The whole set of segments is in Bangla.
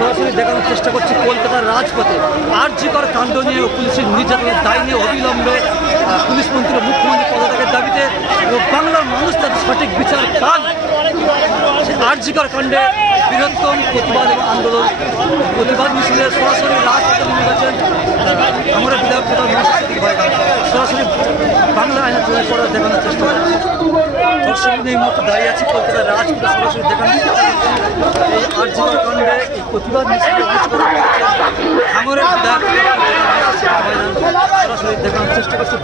সরাসরি দেখানোর চেষ্টা করছি কলকাতার রাজপথে আরজিকর কাণ্ড নিয়ে পুলিশের নির্যাতনের দায় নিয়ে অবিলম্বে পুলিশ মন্ত্রী ও মুখ্যমন্ত্রী পদত্যাগের দাবিতে বাংলার মানুষ তাদের সঠিক বিচার পান। আরজিকর কাণ্ডে বৃহত্তম প্রতিবাদ এবং আন্দোলন প্রতিবাদ মিছিলে সরাসরি রাজপথে নেমে গেছেন আমরা বিধায়ক সরাসরি বাংলা আইনের জন্য করার দেখানোর চেষ্টা করছি। দর্শক এই মুহূর্তে দাঁড়িয়ে আছি কলকাতার রাজপথে সরাসরি দেখানোর এই আরজিকর কাণ্ডে এই প্রতিবাদ মিছিলে ভাঙরের বিধায়ক সরাসরি দেখানোর চেষ্টা করছি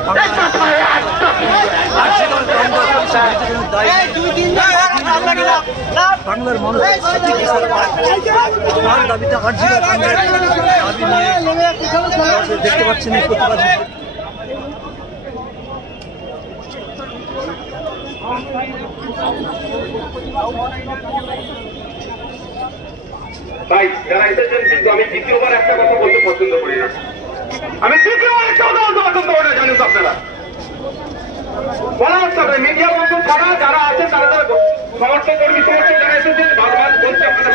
আরজিকর কাণ্ড দায়ী বাংলার মানুষ তার দাবিতে আরজিকর কাণ্ডের দাবি নিয়ে দেখতে পাচ্ছেন এই প্রতিবাদ। ভাই যারা এসেছেন, কিন্তু আমি দ্বিতীয়বার একটা কথা বলতে পছন্দ করি না। আমি দ্বিতীয়বার একটা কথা বলতে পছন্দ করি না, জানেন তো আপনারা। বলা হচ্ছে মিডিয়া বন্ধু ছাড়া যারা আছে তারা যারা সমর্থক কর্মী সমর্থক যারা এসেছেন বারবার বলছে আপনারা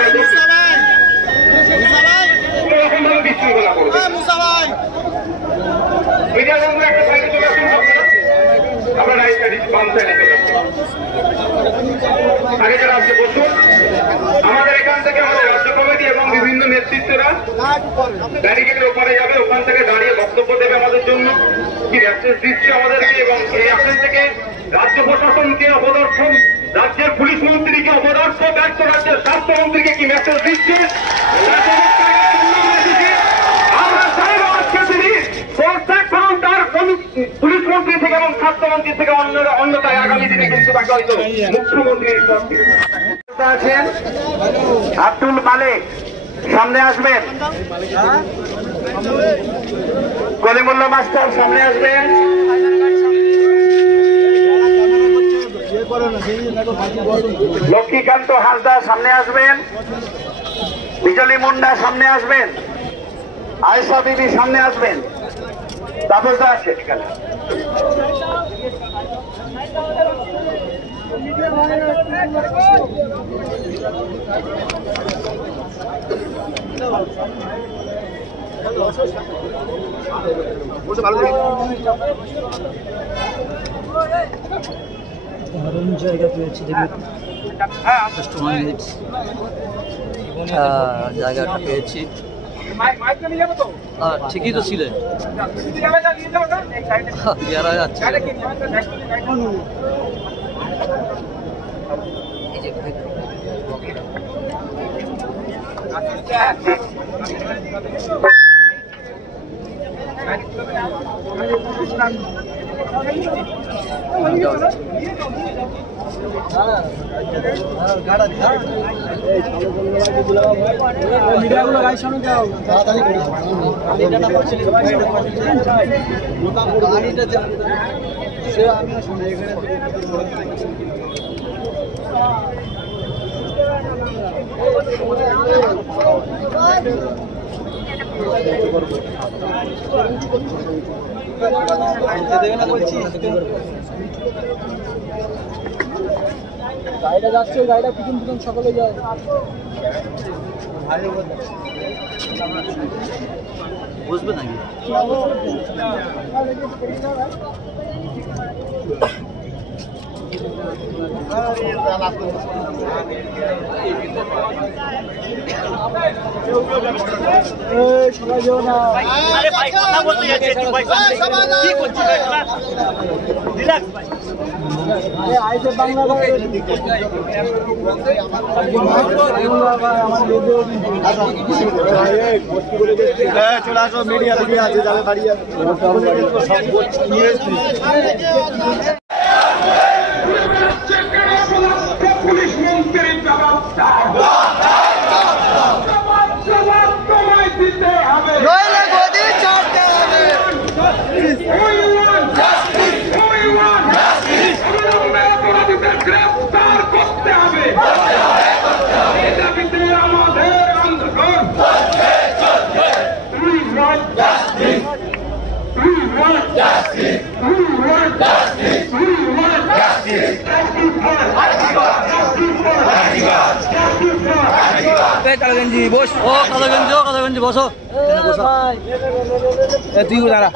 কোনোরকম ভাবে বিশৃঙ্খলা করবে। মিডিয়া বন্ধু একটা সাইডে চলে আসুন, আপনারা রাইট সাইডে বাম সাইডে চলে আসুন। আগে যারা আজকে বসুন, আমাদের এখান থেকে আমাদের রাজ্য কমিটি এবং বিভিন্ন নেতৃত্বরা ব্যারিকেডের ওপারে যাবে, ওখান থেকে দাঁড়িয়ে বক্তব্য দেবে আমাদের জন্য, কি মেসেজ দিচ্ছে আমাদেরকে, এবং এই আসন থেকে রাজ্য প্রশাসনকে অপদার্থ, রাজ্যের পুলিশ মন্ত্রীকে অপদার্থ, ব্যর্থ রাজ্যের স্বাস্থ্যমন্ত্রীকে কি মেসেজ দিচ্ছে আমরা চাইব আজকে তিনি প্রত্যেক করুন তার পুলিশ মন্ত্রী থেকে এবং স্বাস্থ্যমন্ত্রী থেকে অন্যতায় আগামী দিনে কিন্তু তাকে হয়তো মুখ্যমন্ত্রীর পদ থেকে আছেন। আব্দুল মালিক সামনে আসবেন, কলিমুল্লাহ মাস্টার সামনে আসবেন, লক্ষ্মীকান্ত হাসদা সামনে আসবেন, বিজলি মুন্ডা সামনে আসবেন, আয়েশা বিবি সামনে আসবেন, তাপসদা আছে এখানে। দারুণ জায়গা পেয়েছি, দেখুন জায়গাটা পেয়েছি। ঠিকই তো ছিলেন যাচ্ছে গাড়িটা যাচ্ছে, গাড়িটা পিছন পিছন সকলে যায়। বুঝবে নাকি সবাই যেও না। কথা বলতে যাচ্ছে কি করছি চলে আসো, মিডিয়া আছে যারা দাঁড়িয়ে পুলিশ মন্ত্রীর ব্যবস্থা দিতে হবে, গ্রেফতার করতে হবে। এটা কিন্তু আমাদের আন্দোলন। কালো গেঞ্জি বস। ও কালো গেঞ্জি বসো। বসো তুই দাঁড়া।